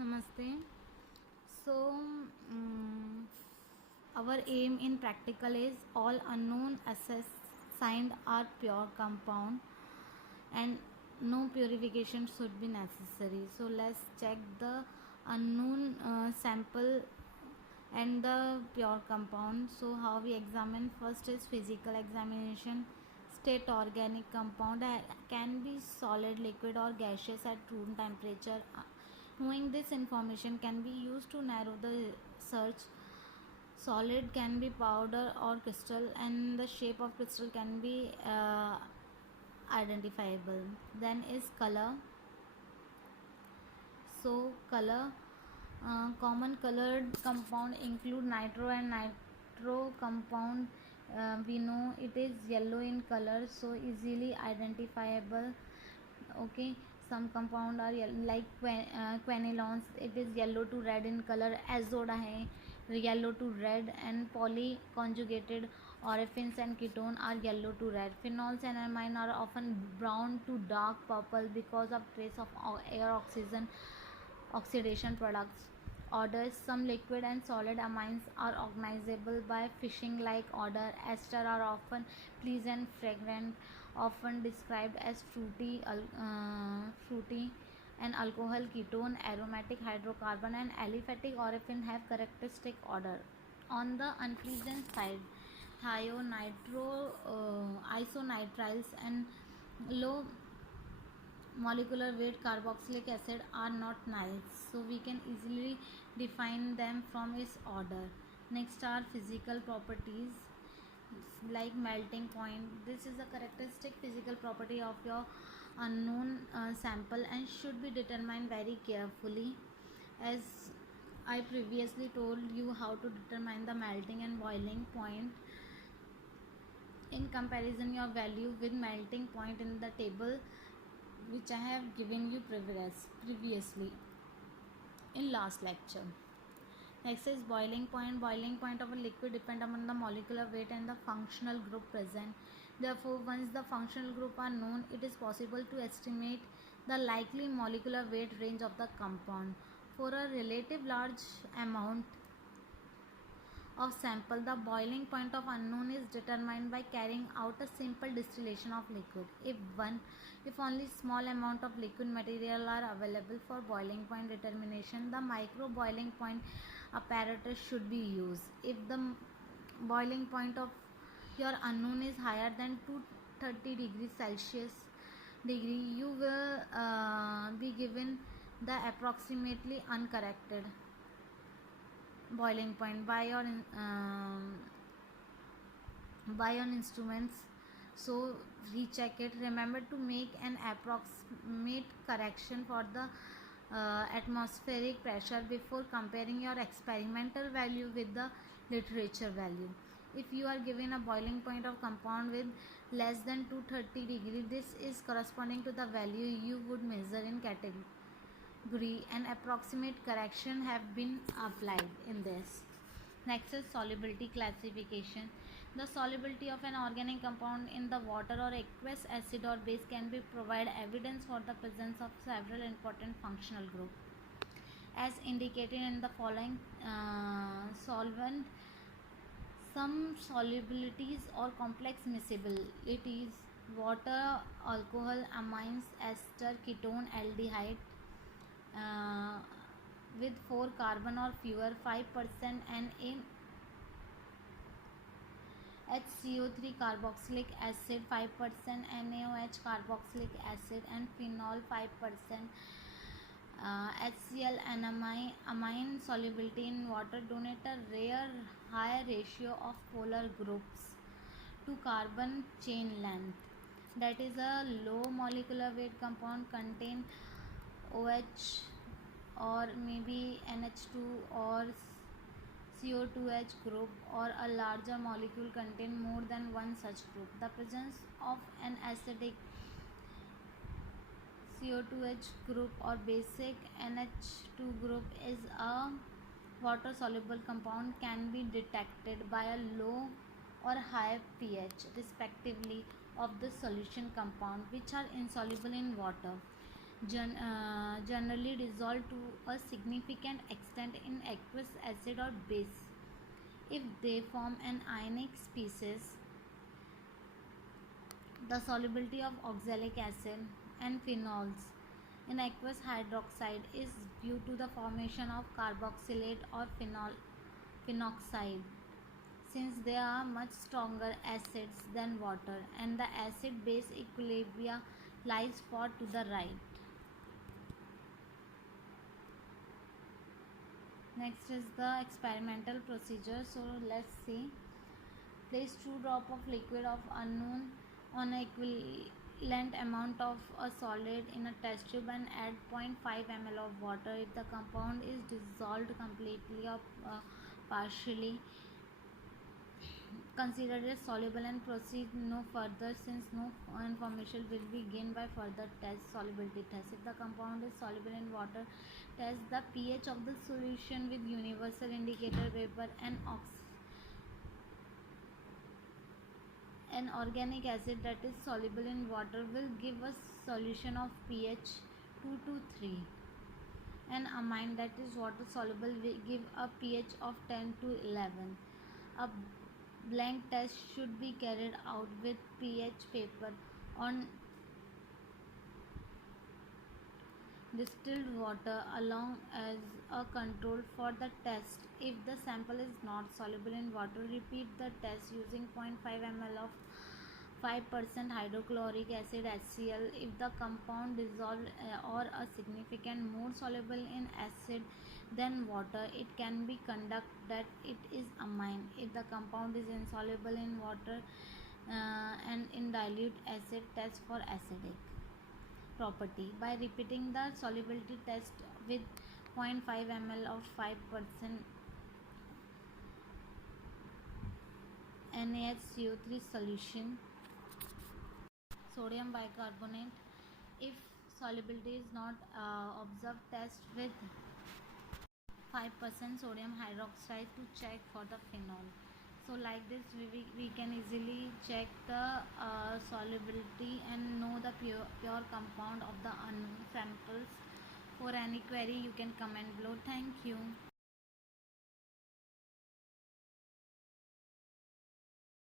Namaste. So, our aim in practical is all unknown assets signed are pure compound and no purification should be necessary. So, let's check the unknown sample and the pure compound. So, how we examine first is physical examination. State organic compound can be solid, liquid, or gaseous at room temperature. Knowing this information can be used to narrow the search. Solid can be powder or crystal, and the shape of crystal can be identifiable. Then is color. So, color. Common colored compound include nitro and nitro compound. We know it is yellow in color, so easily identifiable. Okay, some compound are like quinolines. It is yellow to red in color. Azote hai yellow to red, and polyconjugated olefins and ketone are yellow to red. Phenols and amine are often brown to dark purple because of trace of air oxidation products. Odors. Some liquid and solid amines are organizable by fishing like odor. Ester are often pleasant, fragrant, often described as fruity, and alcohol, ketone, aromatic hydrocarbon, and aliphatic olefin have characteristic odor. On the unpleasant side, isonitriles and low molecular weight carboxylic acid are not nice, so we can easily define them from its order. Next are physical properties like melting point. This is a characteristic physical property of your unknown sample and should be determined very carefully. As I previously told you how to determine the melting and boiling point. In comparison your value with melting point in the table which I have given you previously in last lecture. Next is boiling point. Boiling point of a liquid depend upon the molecular weight and the functional group present. Therefore, once the functional group are known, it is possible to estimate the likely molecular weight range of the compound. For a relative large amount of sample, the boiling point of unknown is determined by carrying out a simple distillation of liquid. If only small amount of liquid material are available for boiling point determination, the micro boiling point apparatus should be used. If the boiling point of your unknown is higher than 230 degrees Celsius, you will be given the approximately uncorrected boiling point by your instruments. So recheck it. Remember to make an approximate correction for the atmospheric pressure before comparing your experimental value with the literature value. If you are given a boiling point of compound with less than 230 degree, this is corresponding to the value you would measure in category, and approximate correction have been applied in this. Next is solubility classification. The solubility of an organic compound in the water or aqueous acid or base can be provide evidence for the presence of several important functional groups as indicated in the following solvent. Some solubilities or complex miscibilities: water, alcohol, amines, ester, ketone, aldehyde, uh, with 4 carbon or fewer, 5% Na, HCO3 carboxylic acid 5%, NaOH carboxylic acid, and phenol 5%. HCl amine solubility in water donate a rare high ratio of polar groups to carbon chain length. That is a low molecular weight compound contain OH or maybe NH2 or CO2H group, or a larger molecule contain more than one such group. The presence of an acidic CO2H group or basic NH2 group is a water soluble compound can be detected by a low or high pH respectively of the solution compound which are insoluble in water. generally dissolve to a significant extent in aqueous acid or base. If they form an ionic species, the solubility of oxalic acid and phenols in aqueous hydroxide is due to the formation of carboxylate or phenoxide, since they are much stronger acids than water and the acid base equilibrium lies far to the right. Next is the experimental procedure. So let's see. Place 2 drop of liquid of unknown on an equivalent amount of a solid in a test tube and add 0.5 ml of water. If the compound is dissolved completely or partially, consider it soluble and proceed no further, since no information will be gained by further solubility test. If the compound is soluble in water, test the pH of the solution with universal indicator vapor and an organic acid that is soluble in water will give a solution of pH 2 to 3. An amine that is water soluble will give a pH of 10 to 11. A blank test should be carried out with pH paper on distilled water along as a control for the test. If the sample is not soluble in water, repeat the test using 0.5 ml of 5% hydrochloric acid HCl. If the compound dissolved or a significant more soluble in acid than water, it can be conducted that it is amine. If the compound is insoluble in water and in dilute acid, test for acidic property. By repeating the solubility test with 0.5 ml of 5% NaHCO3 solution, sodium bicarbonate. If solubility is not observed, test with 5% sodium hydroxide to check for the phenol. So like this we can easily check the solubility and know the pure compound of the unknown samples. For any query you can comment below. Thank you.